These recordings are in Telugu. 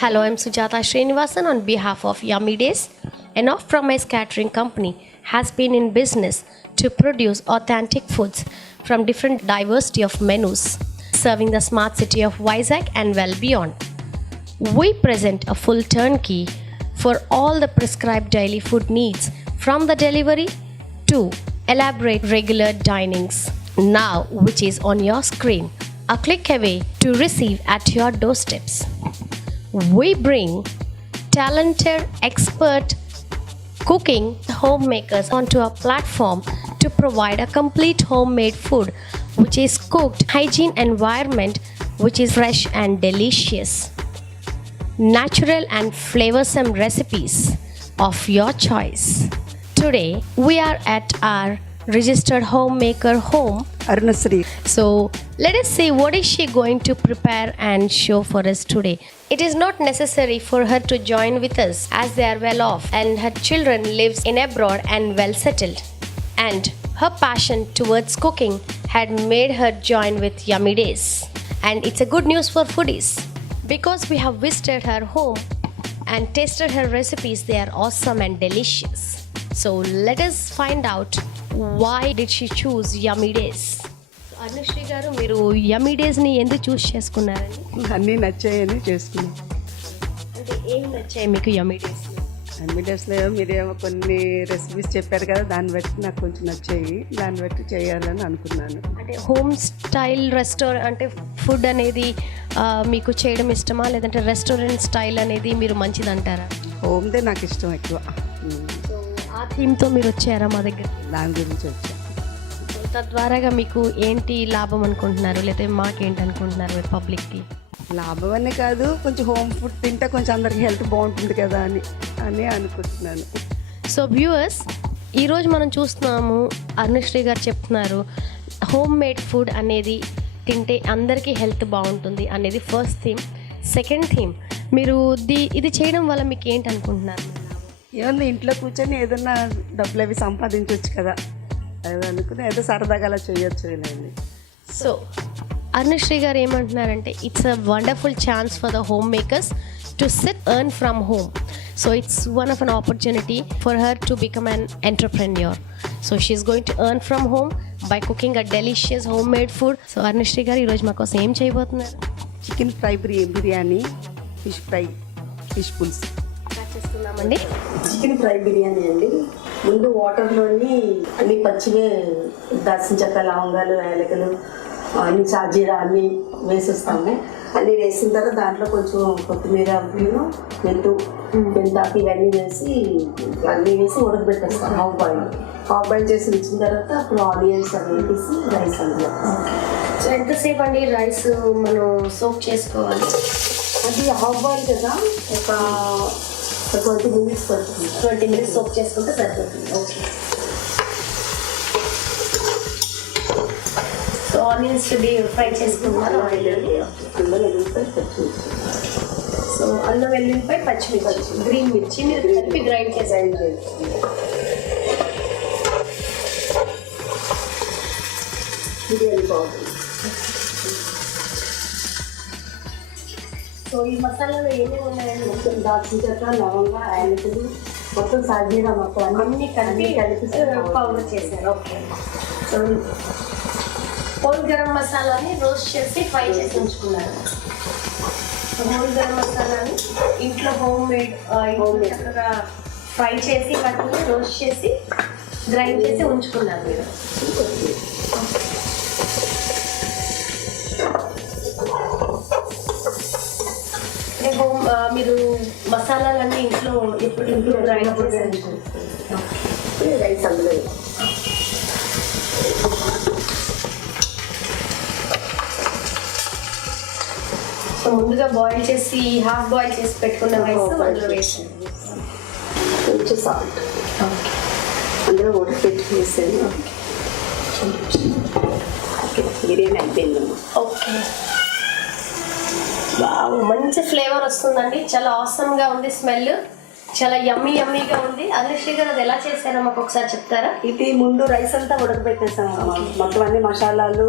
Hello, I'm Sujatha Srinivasan on behalf of Yummy Days, an off-premise catering company has been in business to produce authentic foods from different diversity of menus, serving the smart city of Vizag and well beyond. We present a full turnkey for all the prescribed daily food needs, from the delivery to elaborate regular dinings, now which is on your screen, a click away to receive at your doorsteps. We bring talented, expert cooking homemakers onto a platform to provide a complete homemade food which is cooked hygiene environment, which is fresh and delicious, natural and flavorsome recipes of your choice. Today we are at our registered homemaker home, Aruna Sree. So let us see what is she going to prepare and show for us today. It is not necessary for her to join with us as they are well off and her children lives in abroad and well settled. And her passion towards cooking had made her join with Yummy Days. And it's a good news for foodies because we have visited her home and tasted her recipes. They are awesome and delicious. So let us find out why did she choose Yummy Days. Anusri గారు, మీరు యమ్మీ డేస్ని ఎందుకు చూస్ చేసుకున్నారండి? అన్నీ నచ్చాయని చేసుకున్నాం. అంటే ఏం నచ్చాయి మీకు యమ్మీ డేస్లో? యమ్మీ డేస్లో మీరేమో కొన్ని రెసిపీస్ చెప్పారు కదా, దాన్ని బట్టి నాకు కొంచెం నచ్చాయి, దాన్ని బట్టి చేయాలని అనుకున్నాను. అంటే హోమ్ స్టైల్ రెస్టారెంట్ అంటే ఫుడ్ అనేది మీకు చేయడం ఇష్టమా, లేదంటే రెస్టారెంట్ స్టైల్ అనేది మీరు మంచిది అంటారా? హోమ్దే నాకు ఇష్టం ఎక్కువ. సో ఆ థీమ్తో మీరు వచ్చారా మా దగ్గర? దాని గురించి వచ్చా. తద్వారాగా మీకు ఏంటి లాభం అనుకుంటున్నారు, లేకపోతే మాకేంటి అనుకుంటున్నారు మీరు పబ్లిక్కి? లాభం అనే కాదు, కొంచెం హోమ్ ఫుడ్ తింటే కొంచెం అందరికి హెల్త్ బాగుంటుంది కదా అని అనుకుంటున్నాను. సో వ్యూవర్స్, ఈరోజు మనం చూస్తున్నాము, అనుశ్రీ గారు చెప్తున్నారు హోమ్ మేడ్ ఫుడ్ అనేది తింటే అందరికీ హెల్త్ బాగుంటుంది అనేది ఫస్ట్ థీమ్. సెకండ్ థీమ్, మీరు ఇది చేయడం వల్ల మీకు ఏంటి అనుకుంటున్నారు? ఏమన్నా ఇంట్లో కూర్చొని ఏదన్నా డబ్బులు అవి సంపాదించవచ్చు కదా, అది అనుకుని ఏదో సరదాగా అలా చేయొచ్చు లేండి. సో అనుశ్రీ గారు ఏమంటున్నారంటే it's a wonderful chance for the home makers to sit earn from home. So it's one of an opportunity for her to become an entrepreneur. So she's going to earn from home by cooking a delicious home made food. So Anusree garu ఈరోజు మాకోసం ఏం చేయబోతున్నారు? Chicken fry biryani, fish fry, fish పుల్స్ చేస్తున్నామండి. చికెన్ ఫ్రై బిర్యానీ అండి. ముందు వాటర్లోని అన్ని పచ్చివే దాల్చిన చెక్క, లవంగాలు, యాలకులు, అన్ని సాజీరా అన్నీ వేసేస్తాము. అన్నీ వేసిన తర్వాత దాంట్లో కొంచెం కొత్తిమీర, మెంతాకు ఇవన్నీ వేసి ఉడకబెట్టేస్తాం. హాఫ్ బాయిల్ చేసి ఇచ్చిన తర్వాత అప్పుడు ఆనియన్స్ అవి వేసి రైస్ అందులో. సో ఎంతసేపు అండి రైస్ మనం సోక్ చేసుకోవాలి? అది హాఫ్ బాయిల్ కదా, ఒక 20 minutes పడుతుంది. 20 minutes సోక్ చేసుకుంటే సరిపోతుంది. ఓకే. సో ఆనియన్స్ ఫ్రై చేసుకుంటారు. అల్లం వెల్లుల్లిపాయ పచ్చిమిర్చి. సో అల్లం వెల్లుల్లిపాయ పచ్చిమిర్చి, గ్రీన్ మిర్చి మీరు కలిపి గ్రైండ్ చేసేయండి. బిర్యానీ పౌడర్. సో ఈ మసాలాలో ఏమేమి ఉన్నాయండి? మొత్తం దాల్చిన చెక్క, లవంగా, యాలకులు, మొత్తం సాజీరా మొత్తం అన్నీ కలిపి పౌడర్ చేశారు. ఓకే. సో హోల్ గరం మసాలాని రోస్ట్ చేసి ఫ్రై చేసి ఉంచుకున్నారు. హోల్ గరం మసాలాని ఇంట్లో హోమ్ మేడ్ చక్కగా ఫ్రై చేసి వాటిని రోస్ట్ చేసి గ్రైండ్ చేసి ఉంచుకున్నారు మీరు. మీరు మసాలాలన్నీ ఇంట్లో ఎప్పుడు గ్రైండ్ చేసి రైస్ అందులో. సో ముందుగా బాయిల్ చేసి హాఫ్ బాయిల్ చేసి పెట్టుకున్న రైస్ అందులో వేసి కొంచెం సాల్ట్ అందులో ఉడకపెట్టి వేసాను. బిర్యానీ అయిపోయిందమ్మా. ఓకే. మంచి ఫ్లేవర్ వస్తుందండి, చాలా ఆసమ్గా ఉంది స్మెల్. చాలా యమ్మీగా ఉంది. అనుశ్రీ గారు అది ఎలా చేశారో మాకు ఒకసారి చెప్తారా? ఇది ముందు రైస్ అంతా ఉడకబెట్టేసాం. మొత్తం అన్ని మసాలాలు,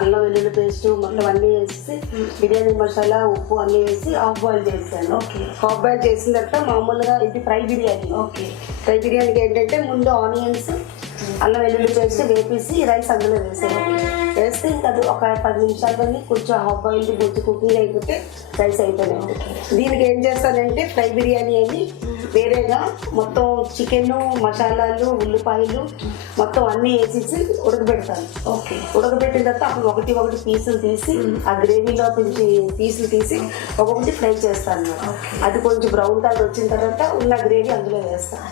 అల్లం వెల్లుల్లి పేస్ట్ మొత్తం అన్నీ వేసి బిర్యానీ మసాలా, ఉప్పు అన్నీ వేసి హాఫ్ బాయిల్ చేశాను. హాఫ్ బాయిల్ చేసిన తర్వాత మామూలుగా ఇది ఫ్రై బిర్యానీ. ఫ్రై బిర్యానీకి ఏంటంటే ముందు ఆనియన్స్, అల్లం వెల్లుల్లి పేస్ట్ వేపేసి రైస్ అందులో వేసాను. వేస్తే ఇంకా అది ఒక 10 నిమిషాల్లోని కొంచెం హాఫ్ బాయిల్ కొంచెం కుకింగ్ అయిపోతే రైస్ అయిపోయింది. దీనికి ఏం చేస్తానంటే ఫ్రై బిర్యానీ అని వేరేగా మొత్తం చికెన్, మసాలాలు, ఉల్లిపాయలు మొత్తం అన్నీ వేసేసి ఉడకబెడతాను. ఉడకబెట్టిన తర్వాత అప్పుడు ఒకటి పీసులు తీసి ఆ గ్రేవీలో కొంచెం పీసులు తీసి ఒక్కొక్కటి ఫ్రై చేస్తాను. అది కొంచెం బ్రౌన్ కలర్ వచ్చిన తర్వాత ఉన్న గ్రేవీ అందులో వేస్తాను.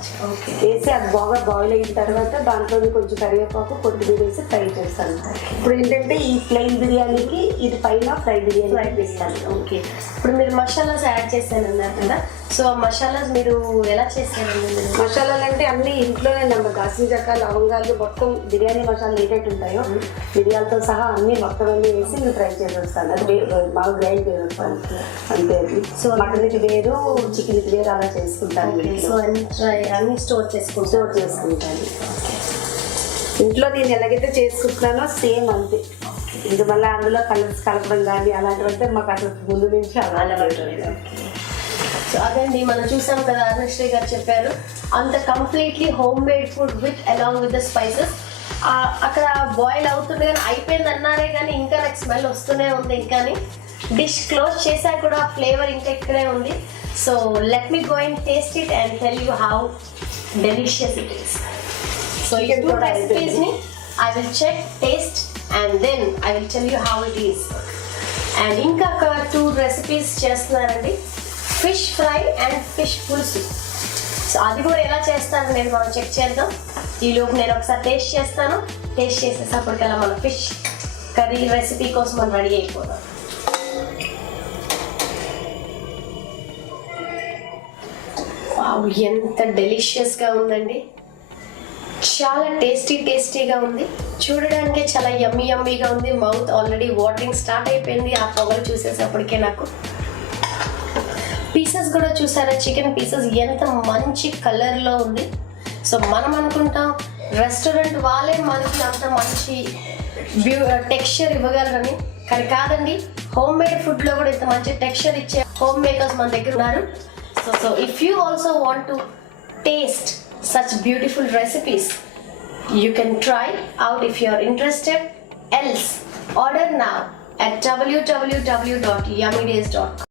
వేసి అది బాగా బాయిల్ అయిన తర్వాత దాంట్లో కొంచెం కరివేపాకు, కొత్తిమీర వేసి ఫ్రై చేస్తాను. ఇప్పుడు ఏంటంటే ఈ ప్లెయిన్ బిర్యానీకి ఇది పైన ఫ్రై బిర్యానీ ఫ్రై చేస్తాను. ఇప్పుడు మీరు మసాలాస్ యాడ్ చేశానన్నారు కదా, సో ఆ మసాలాస్ మీరు ఎలా చేస్తారండి? మసాలాలు అంటే అన్ని ఇంట్లోనే దాల్చిన చెక్క, లవంగాలు మొత్తం బిర్యానీ మసాలాలు ఏటైతే ఉంటాయో మిరియాలతో సహా అన్ని మొత్తం అన్ని వేసి నేను ఫ్రై చేసేస్తాను. అది బాగా గ్రైండ్ చేసేస్తాను అంతే. సో మటన్కి వేరు, చికెన్కి వేరు అలా చేసుకుంటాను. సో అన్ని స్టోర్ చేసుకుంటాను. ఇంట్లో నేను ఎలాగైతే చేసుకుంటున్నానో సేమ్ అంతే. ఇది మళ్ళీ అందులో కలర్స్ కలపడం కానీ అలాంటివంటే మాకు అసలు ముందు నుంచి అలవాటు. సో అదండి మనం చూసాం కదా, అనుశ్రీ గారు చెప్పారు అంత completely home made food with along with the spices. అక్కడ బాయిల్ అవుతుంది కానీ అయిపోయింది అన్నారే కానీ ఇంకా నాకు స్మెల్ వస్తూనే ఉంది. ఇంకా డిష్ క్లోజ్ చేసా కూడా ఫ్లేవర్ ఇంకా ఇక్కడే ఉంది. So let me go and taste it and tell you how delicious it is. So you 2 recipes ni I will check, taste and then I will tell you how it is. And inka 2 recipes చేస్తున్నారండి, ఫిష్ ఫ్రై అండ్ ఫిష్ పులుసు. సో అది కూడా ఎలా చేస్తారో నేను మనం చెక్ చేద్దాం. ఈలోపు నేను ఒకసారి టేస్ట్ చేస్తాను. టేస్ట్ చేసేటప్పటికల్లా మన ఫిష్ కర్రీ రెసిపీ కోసం మనం రెడీ అయిపోదాం. వావ్, ఎంత డెలిషియస్గా ఉందండి. చాలా టేస్టీగా ఉంది. చూడడానికి చాలా యమ్మీగా ఉంది. మౌత్ ఆల్రెడీ వాటరింగ్ స్టార్ట్ అయిపోయింది ఆ పొగలు చూసేటప్పటికే. నాకు పీసెస్ కూడా చూసారా, చికెన్ పీసెస్ ఎంత మంచి కలర్లో ఉంది. సో మనం అనుకుంటాం రెస్టారెంట్ వాళ్ళే మనకి అంత మంచి టెక్స్చర్ ఇవ్వగలరని, కానీ కాదండి. హోమ్ మేడ్ ఫుడ్లో కూడా ఇంత మంచి టెక్స్చర్ ఇచ్చే హోమ్ మేకర్స్ మన దగ్గర ఉన్నారు. So if you also want to taste such beautiful recipes, you can try out if you are interested. Else order now at www.yummydays.com.